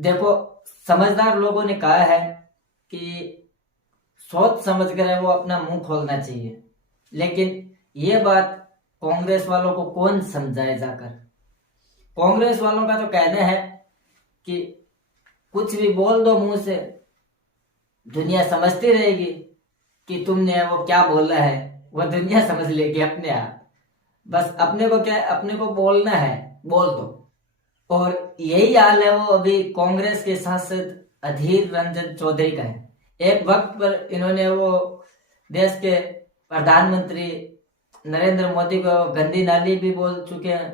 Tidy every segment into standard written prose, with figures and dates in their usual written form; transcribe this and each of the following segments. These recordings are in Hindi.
देखो, समझदार लोगों ने कहा है कि सोच समझ कर है वो अपना मुंह खोलना चाहिए, लेकिन ये बात कांग्रेस वालों को कौन समझाए जाकर। कांग्रेस वालों का तो कहना है कि कुछ भी बोल दो मुंह से, दुनिया समझती रहेगी कि तुमने वो क्या बोला है, वो दुनिया समझ लेगी अपने आप। बस अपने को क्या है, अपने को बोलना है, बोल दो। और यही हाल है वो अभी कांग्रेस के सांसद अधीर रंजन चौधरी का है। एक वक्त पर इन्होंने वो देश के प्रधानमंत्री नरेंद्र मोदी को गंदी नाली भी बोल चुके हैं,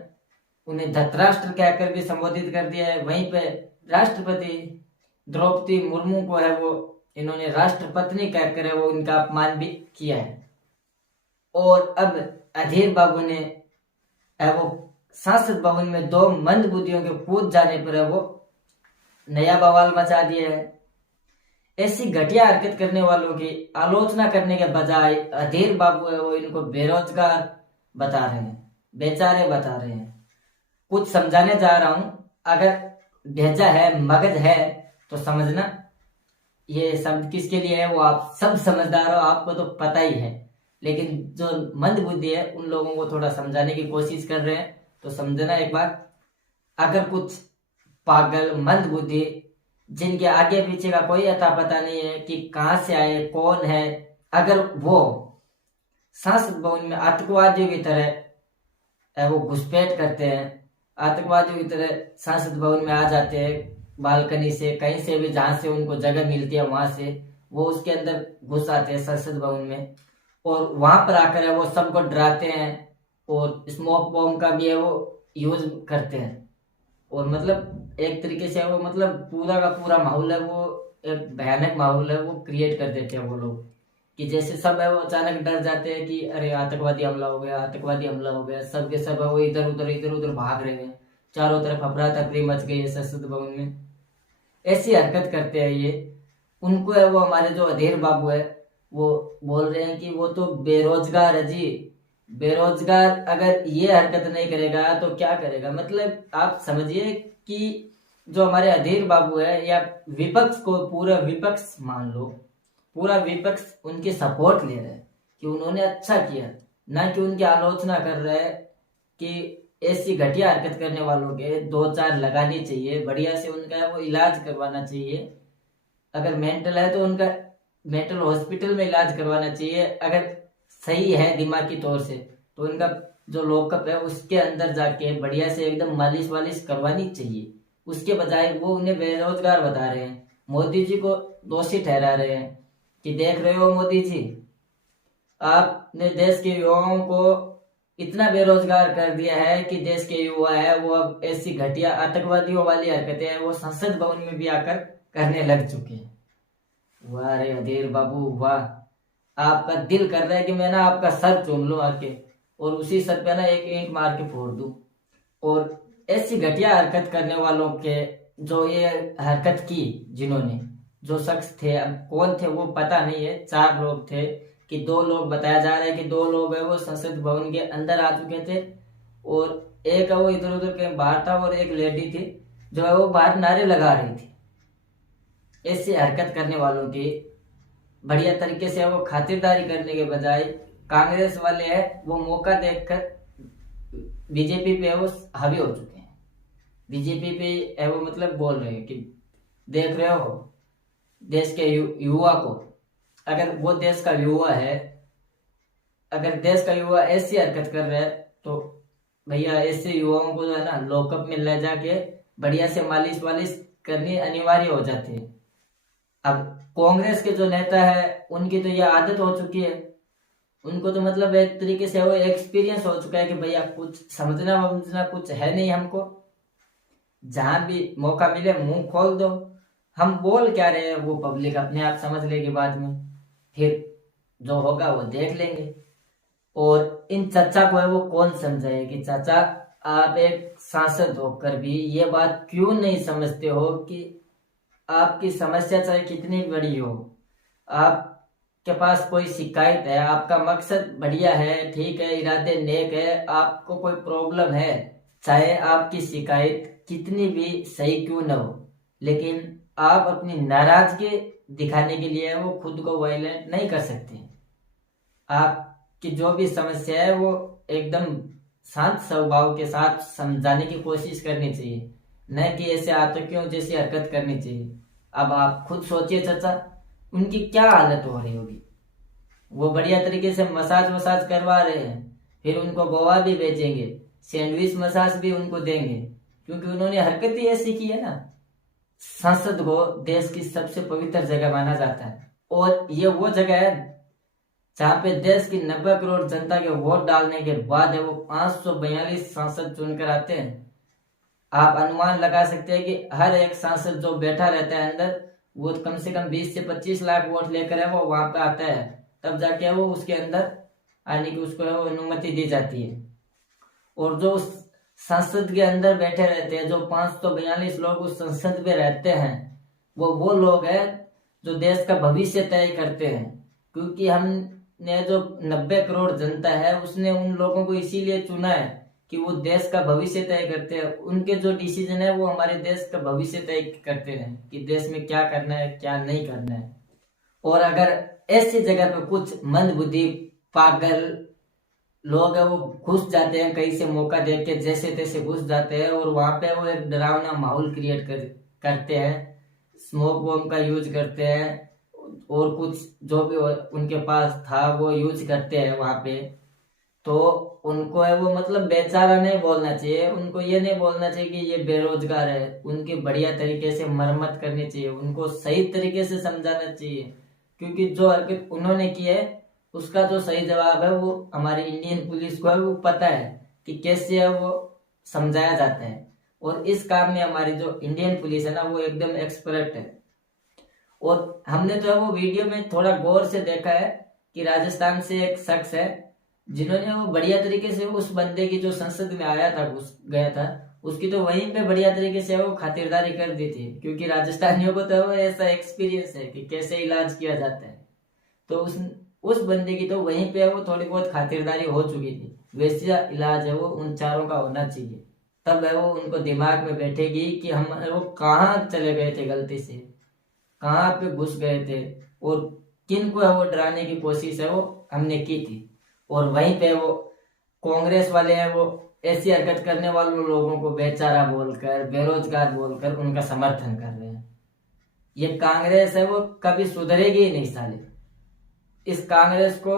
उन्हें धतराष्ट्र कहकर भी संबोधित कर दिया है। वहीं पे राष्ट्रपति द्रौपदी मुर्मू को है वो इन्होंने राष्ट्रपत्नी कहकर है वो इनका अपमान भी किया है। और अब अधीर बाबू ने है वो संसद भवन में दो मंद बुद्धियों के कूद जाने पर है वो नया बवाल मचा दिया है। ऐसी घटिया हरकत करने वालों की आलोचना करने के बजाय अधीर बाबू है वो इनको बेरोजगार बता रहे हैं, बेचारे बता रहे हैं। कुछ समझाने जा रहा हूं, अगर भेजा है मगज है तो समझना ये शब्द किसके लिए है वो आप सब समझदार हो, आपको तो पता ही है। लेकिन जो मंद बुद्धि है उन लोगों को थोड़ा समझाने की कोशिश कर रहे हैं, तो समझना एक बात। अगर कुछ पागल मंद बुद्धि जिनके आगे पीछे का कोई अता पता नहीं है कि कहां से आए कौन है, अगर वो संसद भवन में आतंकवादियों की तरह वो घुसपैठ करते हैं, आतंकवादियों की तरह संसद भवन में आ जाते हैं, बालकनी से कहीं से भी जहां से उनको जगह मिलती है वहां से वो उसके अंदर घुस आते हैं संसद भवन में, और वहां पर आकर है वो सबको डराते हैं और स्मोक बॉम्ब का भी है वो यूज करते हैं। और मतलब एक तरीके से वो मतलब पूरा का पूरा माहौल है वो एक भयानक माहौल है वो क्रिएट कर देते हैं वो लोग, कि जैसे सब है वो अचानक डर जाते हैं कि अरे आतंकवादी हमला हो गया, आतंकवादी हमला हो गया। सब के सब है वो इधर उधर भाग रहे हैं, चारों तरफ अफरा तफरी मच गई है संसद भवन में। ऐसी हरकत करते हैं ये। उनको है वो हमारे जो अधीर बाबू है वो बोल रहे हैं कि वो तो बेरोजगार है जी। बेरोजगार अगर ये हरकत नहीं करेगा तो क्या करेगा। मतलब आप समझिए कि जो हमारे अधीर बाबू है, या विपक्ष को पूरा विपक्ष मान लो, पूरा विपक्ष उनकी सपोर्ट ले रहा है कि उन्होंने अच्छा किया, ना कि उनकी आलोचना कर रहा है कि ऐसी घटिया हरकत करने वालों के दो चार लगानी चाहिए, बढ़िया से उनका वो इलाज करवाना चाहिए। अगर मेंटल है तो उनका मेंटल हॉस्पिटल में इलाज करवाना चाहिए, अगर सही है दिमागी तौर से तो उनका जो लॉकअप है उसके अंदर जाके बढ़िया से एकदम मालिश वालिश करवानी चाहिए। उसके बजाय वो उन्हें बेरोजगार बता रहे हैं, मोदी जी को दोषी ठहरा रहे हैं कि देख रहे हो मोदी जी, आपने देश के युवाओं को इतना बेरोजगार कर दिया है कि देश के युवा है वो अब ऐसी घटिया आतंकवादियों वाली हरकतें हैं वो संसद भवन में भी आकर करने लग चुके हैं। वाह रे अधीर बाबू वाह, आपका दिल कर रहा है कि मैं ना आपका सर चूम लूं आके और उसी सर पे ना एक ईंट मार के फोड़ दूं। और ऐसी घटिया हरकत करने वालों के जो ये हरकत की, जिन्होंने जो शख्स थे, अब कौन थे वो पता नहीं है, 4 लोग थे कि 2 लोग बताया जा रहा है कि 2 लोग है वो संसद भवन के अंदर आ चुके थे और एक है वो इधर उधर के बाहर था और एक लेडी थी जो है वो बाहर नारे लगा रही थी। ऐसी हरकत करने वालों की बढ़िया तरीके से वो खातिरदारी करने के बजाय कांग्रेस वाले है वो मौका देखकर बीजेपी पे वो हावी हो चुके हैं। बीजेपी पे है वो मतलब बोल रहे हैं कि देख रहे हो देश के युवा को, अगर वो देश का युवा है, अगर देश का युवा ऐसी हरकत कर रहा है तो भैया ऐसे युवाओं को जो है ना लॉकअप में ले जाके बढ़िया से मालिश वालिश करनी अनिवार्य हो जाती है। अब कांग्रेस के जो नेता है उनकी तो ये आदत हो चुकी है, उनको तो मतलब एक तरीके से वो एक्सपीरियंस हो चुका है कि भैया कुछ समझना वमझना कुछ है नहीं हमको, जहां भी मौका मिले मुंह खोल दो, हम बोल क्या रहे हैं वो पब्लिक अपने आप समझ लेगी, बाद में फिर जो होगा वो देख लेंगे। और इन चाचा को है वो कौन समझाए कि चाचा आप एक सांसद होकर भी ये बात क्यों नहीं समझते हो कि आपकी समस्या चाहे कितनी बड़ी हो, आपके पास कोई शिकायत है, आपका मकसद बढ़िया है, ठीक है, इरादे नेक है, आपको कोई प्रॉब्लम है, चाहे आपकी शिकायत कितनी भी सही क्यों न हो, लेकिन आप अपनी नाराजगी दिखाने के लिए वो खुद को वायलेंट नहीं कर सकते। आपकी जो भी समस्या है वो एकदम शांत स्वभाव के साथ समझाने की कोशिश करनी चाहिए, न कि ऐसे आतंकियों जैसी हरकत करनी चाहिए। अब आप खुद सोचिए चाचा, उनकी क्या हालत हो रही होगी। वो बढ़िया तरीके से मसाज वसाज करवा रहे हैं, फिर उनको गोवा भी भेजेंगे, सैंडविच मसाज भी उनको देंगे, क्योंकि उन्होंने हरकत ही ऐसी की है ना। संसद को देश की सबसे पवित्र जगह माना जाता है, और ये वो जगह है जहाँ पे देश की 90 करोड़ जनता के वोट डालने के बाद है वो 542 सांसद चुनकर आते हैं। आप अनुमान लगा सकते हैं कि हर एक सांसद जो बैठा रहता है अंदर, वो कम से कम 20 से 25 लाख वोट लेकर है वो वहां पे आता है, तब जाके वो उसके अंदर आने की उसको वो अनुमति दी जाती है। और जो उस संसद के अंदर बैठे रहते हैं, जो 542 लोग उस संसद में रहते हैं, वो लोग हैं जो देश का भविष्य तय करते हैं। क्योंकि हमने जो 90 करोड़ जनता है उसने उन लोगों को इसीलिए चुना है कि वो देश का भविष्य तय करते हैं। उनके जो डिसीजन है वो हमारे देश का भविष्य तय करते हैं कि देश में क्या करना है क्या नहीं करना है। और अगर ऐसी जगह पे कुछ मंदबुद्धि पागल लोग है वो घुस जाते हैं, कहीं से मौका देख के जैसे तैसे घुस जाते हैं, और वहां पे वो एक डरावना माहौल क्रिएट करते हैं, स्मोक बॉम्ब का यूज करते हैं, और कुछ जो भी उनके पास था वो यूज करते हैं वहां पे। तो उनको है वो मतलब बेचारा नहीं बोलना चाहिए, उनको ये नहीं बोलना चाहिए कि ये बेरोजगार है, उनकी बढ़िया तरीके से मरम्मत करनी चाहिए, उनको सही तरीके से समझाना चाहिए। क्योंकि जो हरकत उन्होंने की है उसका जो सही जवाब है वो हमारी इंडियन पुलिस को है वो पता है कि कैसे है वो समझाया जाता है। और इस काम में हमारी जो इंडियन पुलिस है ना वो एकदम एक्सपर्ट है। और हमने जो है वो वीडियो में थोड़ा गौर से देखा है कि राजस्थान से एक शख्स है जिन्होंने वो बढ़िया तरीके से उस बंदे की जो संसद में आया था घुस गया था उसकी तो वहीं पे बढ़िया तरीके से वो खातिरदारी कर दी थी। क्योंकि राजस्थानियों को तो वो ऐसा एक्सपीरियंस है कि कैसे इलाज किया जाता है। तो उस बंदे की तो वहीं पे वो थोड़ी बहुत खातिरदारी हो चुकी थी, वैसा इलाज है वो उन चारों का होना चाहिए। तब है वो उनको दिमाग में बैठेगी कि हम वो कहाँ चले गए थे गलती से, कहाँ पे घुस गए थे, और किन को है वो डराने की कोशिश है वो हमने की थी। और वहीं पे वो कांग्रेस वाले हैं वो ऐसी हरकत करने वाले लोगों को बेचारा बोलकर बेरोजगार बोलकर उनका समर्थन कर रहे हैं। ये कांग्रेस है वो कभी सुधरेगी ही नहीं साले। इस कांग्रेस को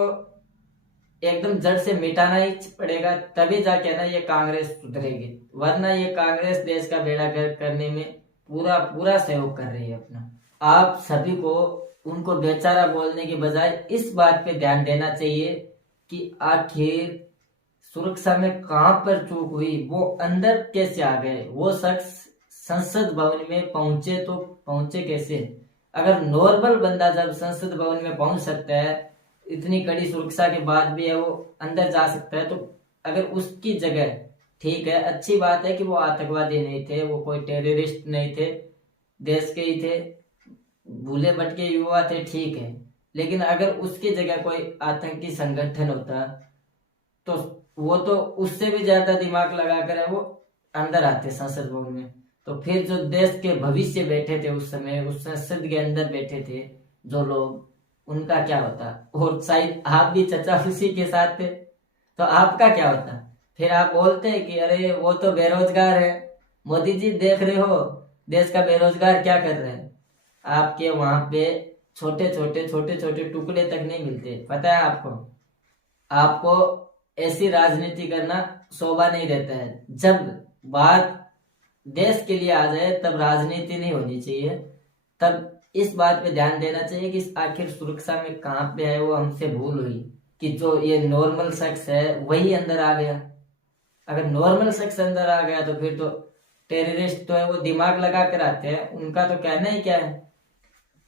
एकदम जड़ से मिटाना ही पड़ेगा, तभी जाके ना ये कांग्रेस सुधरेगी, वरना ये कांग्रेस देश का बेड़ा गर्क करने में पूरा पूरा सहयोग कर रही है अपना। आप सभी को उनको बेचारा बोलने के बजाय इस बात पे ध्यान देना चाहिए कि आखिर सुरक्षा में कहां पर चूक हुई, वो अंदर कैसे आ गए, वो शख्स संसद भवन में पहुंचे तो पहुंचे कैसे। अगर नॉर्मल बंदा जब संसद भवन में पहुंच सकता है इतनी कड़ी सुरक्षा के बाद भी है वो अंदर जा सकता है, तो अगर उसकी जगह ठीक है, अच्छी बात है कि वो आतंकवादी नहीं थे, वो कोई टेररिस्ट नहीं थे, देश के ही थे, भूले भटके युवा थे, ठीक है। लेकिन अगर उसकी जगह कोई आतंकी संगठन होता तो वो तो उससे भी ज्यादा दिमाग लगाकर है वो अंदर आते संसद भवन में। तो फिर जो देश के भविष्य बैठे थे उस समय उस संसद के अंदर बैठे थे जो लोग, उनका क्या होता। और शायद आप भी चचा उसी के साथ थे तो आपका क्या होता। फिर आप बोलते हैं कि अरे वो तो बेरोजगार है, मोदी जी देख रहे हो देश का बेरोजगार क्या कर रहे हैं। आपके वहां पे छोटे छोटे टुकड़े तक नहीं मिलते, पता है आपको। आपको ऐसी राजनीति करना शोभा नहीं देता है। जब बात देश के लिए आ जाए तब राजनीति नहीं होनी चाहिए, तब इस बात पे ध्यान देना चाहिए कि आखिर सुरक्षा में कहाँ पे है वो हमसे भूल हुई कि जो ये नॉर्मल शख्स है वही अंदर आ गया। अगर नॉर्मल शख्स अंदर आ गया तो फिर तो टेररिस्ट तो है वो दिमाग लगा कर आते हैं, उनका तो कहना ही क्या है।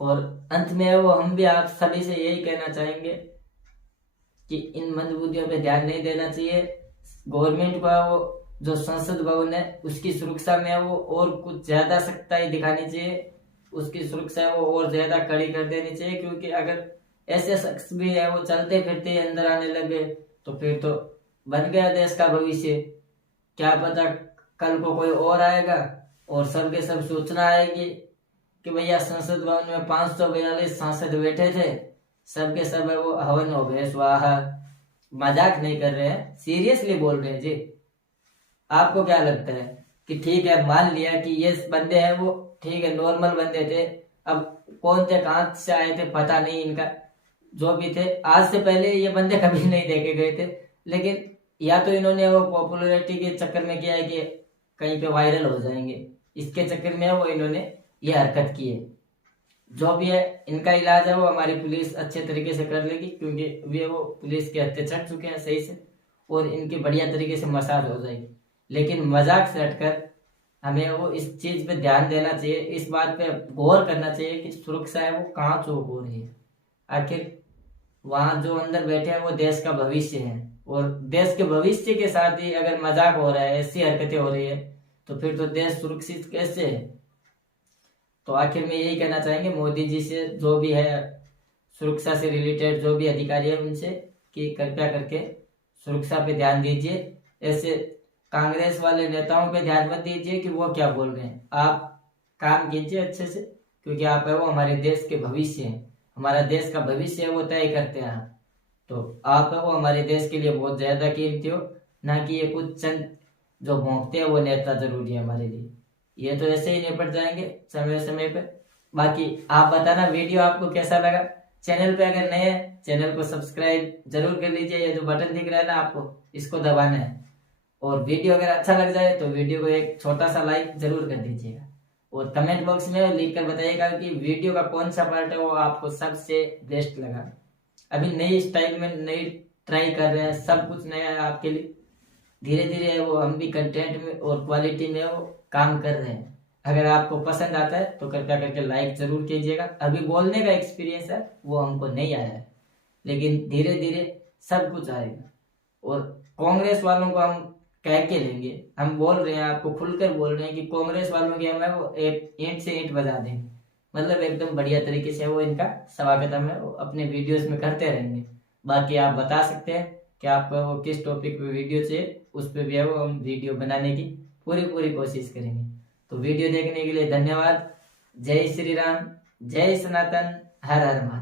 और अंत में वो हम भी आप सभी से यही कहना चाहेंगे कि इन मंदबुद्धियों पे ध्यान नहीं देना चाहिए। गवर्नमेंट को है वो जो संसद भवन है उसकी सुरक्षा में है वो और कुछ ज्यादा सख्ताई दिखानी चाहिए, उसकी सुरक्षा है वो और ज्यादा कड़ी कर देनी चाहिए। क्योंकि अगर ऐसे शख्स भी है वो चलते फिरते अंदर आने लगे तो फिर तो बन गया देश का भविष्य। क्या पता कल को कोई और आएगा और सबके सब सूचना आएगी कि भैया संसद भवन में 542 सांसद बैठे थे, सबके सब है वो हवन हो गए स्वाहा। मजाक नहीं कर रहे हैं, सीरियसली बोल रहे हैं जी। आपको क्या लगता है कि ठीक है, मान लिया कि ये बंदे हैं वो ठीक है नॉर्मल बंदे थे, अब कौन थे कहाँ से आए थे पता नहीं, इनका जो भी थे आज से पहले ये बंदे कभी नहीं देखे गए थे, लेकिन या तो इन्होंने वो पॉपुलैरिटी के चक्कर में किया है कि कहीं पे वायरल हो जाएंगे, इसके चक्कर में वो इन्होंने ये हरकत की है। जो भी है इनका इलाज है वो हमारी पुलिस अच्छे तरीके से कर लेगी, क्योंकि वे वो पुलिस के हत्थे चढ़ चुके हैं सही से, और इनकी बढ़िया तरीके से मसाज हो जाएगी। लेकिन मजाक से हटकर हमें वो इस चीज पे ध्यान देना चाहिए, इस बात पे गौर करना चाहिए कि सुरक्षा है वो कहाँ चूक हो रही है। आखिर वहां जो अंदर बैठे हैं वो देश का भविष्य है, और देश के भविष्य के साथ ही अगर मजाक हो रहा है, ऐसी हरकतें हो रही है, तो फिर तो देश सुरक्षित कैसे है। तो आखिर में यही कहना चाहेंगे मोदी जी से, जो भी है सुरक्षा से रिलेटेड जो भी अधिकारी है उनसे, कि कृपया करके सुरक्षा पे ध्यान दीजिए। ऐसे कांग्रेस वाले नेताओं पे ध्यान मत दीजिए कि वो क्या बोल रहे हैं, आप काम कीजिए अच्छे से, क्योंकि आप है वो हमारे देश के भविष्य हैं, हमारा देश का भविष्य है वो तय करते हैं। तो आप है वो हमारे देश के लिए बहुत ज्यादा कीमती हो, ना कि ये कुछ चंद जो भोंकते हैं वो नेता जरूरी है हमारे लिए। ये तो ऐसे ही निपट जाएंगे समय समय पे। बाकी आप बताना वीडियो आपको कैसा लगा। चैनल पे अगर नए हैं चैनल को सब्सक्राइब जरूर कर लीजिए, ये जो बटन दिख रहा है ना आपको, इसको दबाना है। और वीडियो अगर अच्छा लग जाए तो वीडियो को एक छोटा सा लाइक जरूर कर दीजिएगा, और कमेंट बॉक्स में लिख कर बताइएगा कि वीडियो का कौन सा पार्ट है वो आपको सबसे बेस्ट लगा। अभी नई स्टाइल में नई ट्राई कर रहे हैं, सब कुछ नया है आपके लिए। धीरे धीरे वो हम भी कंटेंट में और क्वालिटी में वो काम कर रहे हैं। अगर आपको पसंद आता है तो कृपया करके लाइक जरूर कीजिएगा। अभी बोलने का एक्सपीरियंस है वो हमको नहीं आया है, लेकिन धीरे धीरे सब कुछ आएगा। और कांग्रेस वालों को हम कह के लेंगे, हम बोल रहे हैं, आपको खुलकर बोल रहे हैं कि कांग्रेस वालों की हम है वो एक ईंट से ईंट बजा देंगे। मतलब एकदम बढ़िया तरीके से वो इनका स्वागत हम है वो अपने वीडियोस में करते रहेंगे। बाकी आप बता सकते हैं कि आपको वो किस टॉपिक पे वीडियो चाहिए, उस पर भी है वो हम वीडियो बनाने की पूरी कोशिश करेंगे। तो वीडियो देखने के लिए धन्यवाद। जय श्री राम, जय सनातन, हर हर महादेव।